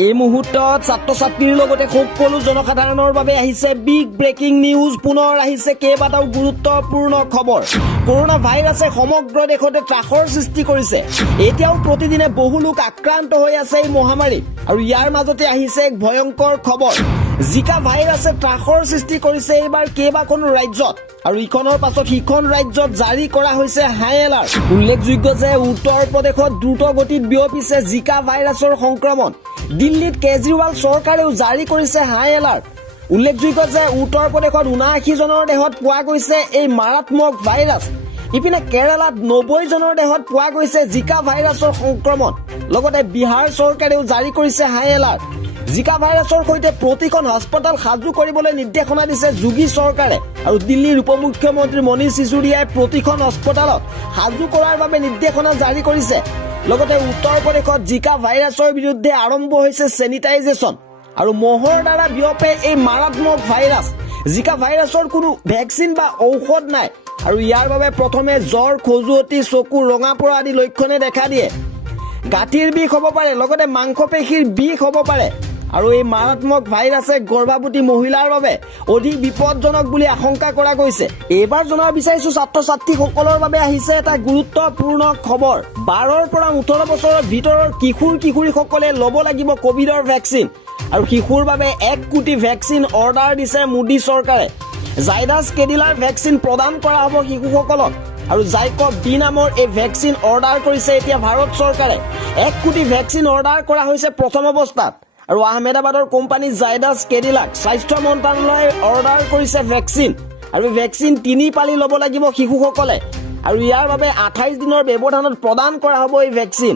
এই মুহূৰ্তত ছাত্ৰ ছাত্ৰীৰ লগতে সকলো জনসাধাৰণৰ বাবে আহিছে বিগ ব্ৰেকিং নিউজ। পুনৰ আহিছে কেইবাটাও গুৰুত্বপূৰ্ণ খবৰ। কৰোনা ভাইৰাছে সমগ্ৰ দেশতে ত্ৰাসৰ সৃষ্টি কৰিছে। এতিয়াও প্ৰতিদিনে বহু লোক আক্ৰান্ত হৈ আছে এই মহামাৰীত, আৰু ইয়াৰ মাজতে আহিছে এক ভয়ংকৰ খবৰ। জিকা ভাইৰাছে ত্ৰাসৰ সৃষ্টি কৰিছে এইবাৰ কেইবাখনো ৰাজ্যত, আৰু ইখনৰ পাছত সিখন ৰাজ্যত জাৰি কৰা হৈছে হাই এলাৰ্ট। উল্লেখযোগ্য যে উত্তৰ প্ৰদেশত দ্ৰুত গতিত বিয়পিছে জিকা ভাইৰাছৰ সংক্ৰমণ। দিল্লীত কেজৰিৱাল চৰকাৰেও জাৰি কৰিছে হাই এলাৰ্ট। উল্লেখযোগ্য যে উত্তৰ প্ৰদেশত 79 জনৰ দেহত পোৱা গৈছে এই মাৰাত্মক ভাইৰাছ। ইপিনে কেৰালাত 90 জনৰ দেহত পোৱা গৈছে জিকা ভাইৰাছৰ সংক্ৰমণ। লগতে বিহাৰ চৰকাৰেও জাৰি কৰিছে হাই এলাৰ্ট। জিকা ভাইৰাছৰ সৈতে প্ৰতিখন হাস্পতাল সাজু কৰিবলৈ নিৰ্দেশনা দিছে যোগী চৰকাৰে, আৰু দিল্লীৰ উপ মুখ্যমন্ত্ৰী মনীষ চিচুডিয়াই প্ৰতিখন হাস্পতালত সাজু কৰাৰ বাবে নিৰ্দেশনা জাৰি কৰিছে। লগতে উত্তৰ প্ৰদেশত জিকা ভাইৰাছৰ বিৰুদ্ধে আৰম্ভ হৈছে চেনিটাইজেশ্যন, আৰু মহৰ দ্বাৰা বিয়পে এই মাৰাত্মক ভাইৰাছ। জিকা ভাইৰাছৰ কোনো ভেকচিন বা ঔষধ নাই, আৰু ইয়াৰ বাবে প্ৰথমে জ্বৰ, খজুৱতি, চকু ৰঙা পৰা আদি লক্ষণে দেখা দিয়ে। গাঁঠিৰ বিষ হ'ব পাৰে, লগতে মাংসপেশীৰ বিষ হ'ব পাৰে, আৰু এই মাৰাত্মক ভাইৰাছে গৰ্ভৱতী মহিলাৰ বাবে অধিক বিপদজনক বুলি আশংকা কৰা গৈছে। এইবাৰ জনাব বিচাৰিছো ছাত্ৰ ছাত্ৰীসকলৰ বাবে আহিছে এটা গুৰুত্বপূৰ্ণ খবৰ। 12ৰ পৰা 18 বছৰৰ ভিতৰৰ কিশোৰীসকলে ল'ব লাগিব কভিডৰ ভেকচিন, আৰু শিশুৰ বাবে 1 কোটি ভেকচিন অৰ্ডাৰ দিছে মোদী চৰকাৰে। জাইডাছ কেডিলাৰ ভেকচিন প্ৰদান কৰা হ'ব শিশুসকলক, আৰু জাইকভ ডি নামৰ এই ভেকচিন অৰ্ডাৰ কৰিছে এতিয়া ভাৰত চৰকাৰে। 1 কোটি ভেকচিন অৰ্ডাৰ কৰা হৈছে প্ৰথম অৱস্থাত, আৰু আহমেদাবাদৰ কোম্পানী জাইডাছ কেডিলাক স্বাস্থ্য মন্ত্ৰালয়ে অৰ্ডাৰ কৰিছে ভেকচিন, আৰু ভেকচিন 3 পালি ল'ব লাগিব শিশুসকলে, আৰু ইয়াৰ বাবে 28 দিনৰ ব্যৱধানত প্ৰদান কৰা হ'ব এই ভেকচিন।